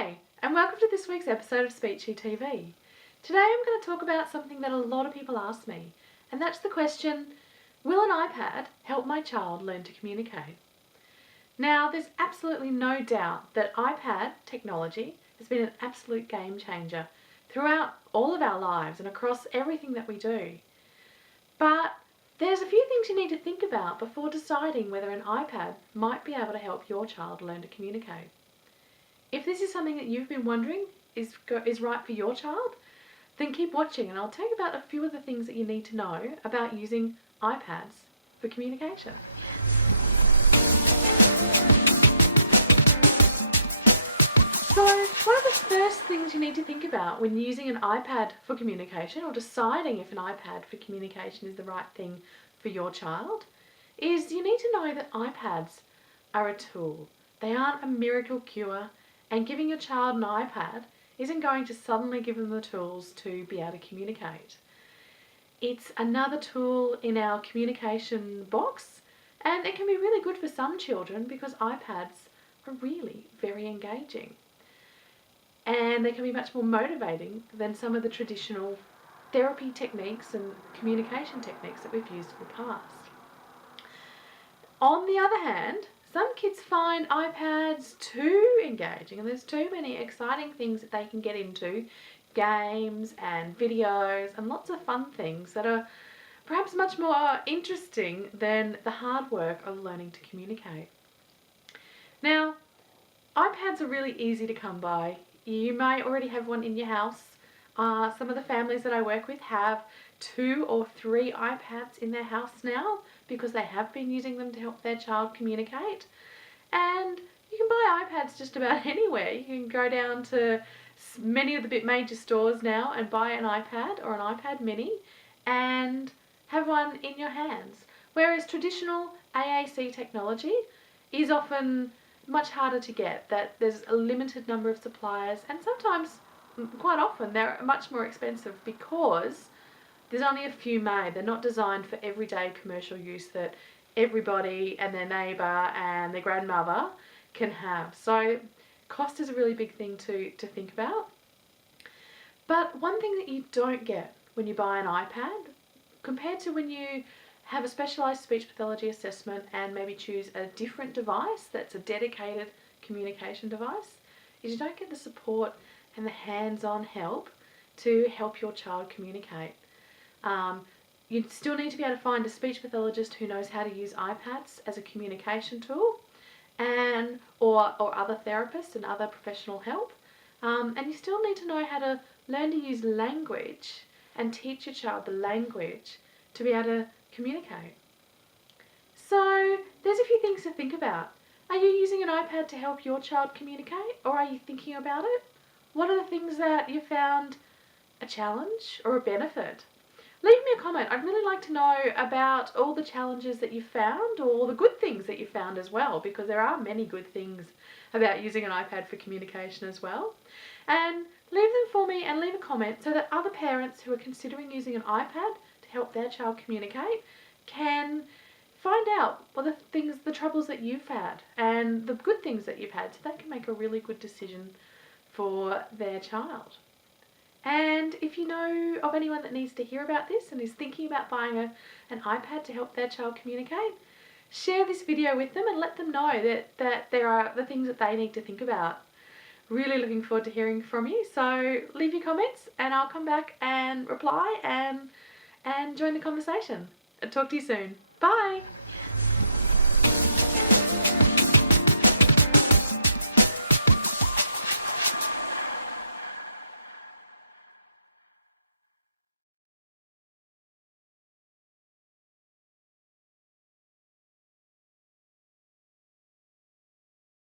Hi, and welcome to this week's episode of Speechy TV. Today I'm going to talk about something that a lot of people ask me, and that's the question, will an iPad help my child learn to communicate? Now, there's absolutely no doubt that iPad technology has been an absolute game changer throughout all of our lives and across everything that we do. But there's a few things you need to think about before deciding whether an iPad might be able to help your child learn to communicate. If this is something that you've been wondering is right for your child, then keep watching and I'll tell you about a few of the things that you need to know about using iPads for communication. So one of the first things you need to think about when using an iPad for communication or deciding if an iPad for communication is the right thing for your child is you need to know that iPads are a tool. They aren't a miracle cure, and giving your child an iPad isn't going to suddenly give them the tools to be able to communicate. It's another tool in our communication box, and it can be really good for some children because iPads are really very engaging. And they can be much more motivating than some of the traditional therapy techniques and communication techniques that we've used in the past. On the other hand, some kids find iPads too engaging and there's too many exciting things that they can get into, games and videos and lots of fun things that are perhaps much more interesting than the hard work of learning to communicate. Now, iPads are really easy to come by. You may already have one in your house. Some of the families that I work with have 2 or 3 iPads in their house now because they have been using them to help their child communicate. And you can buy iPads just about anywhere. You can go down to many of the major stores now and buy an iPad or an iPad mini and have one in your hands. Whereas traditional AAC technology is often much harder to get, that there's a limited number of suppliers and sometimes, quite often, they're much more expensive because there's only a few made. They're not designed for everyday commercial use that everybody and their neighbour and their grandmother can have. So cost is a really big thing to think about. But one thing that you don't get when you buy an iPad, compared to when you have a specialised speech pathology assessment and maybe choose a different device that's a dedicated communication device, is you don't get the support and the hands-on help to help your child communicate. You still need to be able to find a speech pathologist who knows how to use iPads as a communication tool or other therapists and other professional help. And you still need to know how to learn to use language and teach your child the language to be able to communicate. So there's a few things to think about. Are you using an iPad to help your child communicate, or are you thinking about it? What are the things that you found a challenge or a benefit? Leave me a comment. I'd really like to know about all the challenges that you found or all the good things that you found as well, because there are many good things about using an iPad for communication as well. And leave them for me and leave a comment so that other parents who are considering using an iPad to help their child communicate can find out what the troubles that you've had and the good things that you've had so they can make a really good decision for their child. And if you know of anyone that needs to hear about this and is thinking about buying an iPad to help their child communicate, share this video with them and let them know that there are the things that they need to think about. Really looking forward to hearing from you. So leave your comments and I'll come back and reply and join the conversation. I'll talk to you soon. Bye!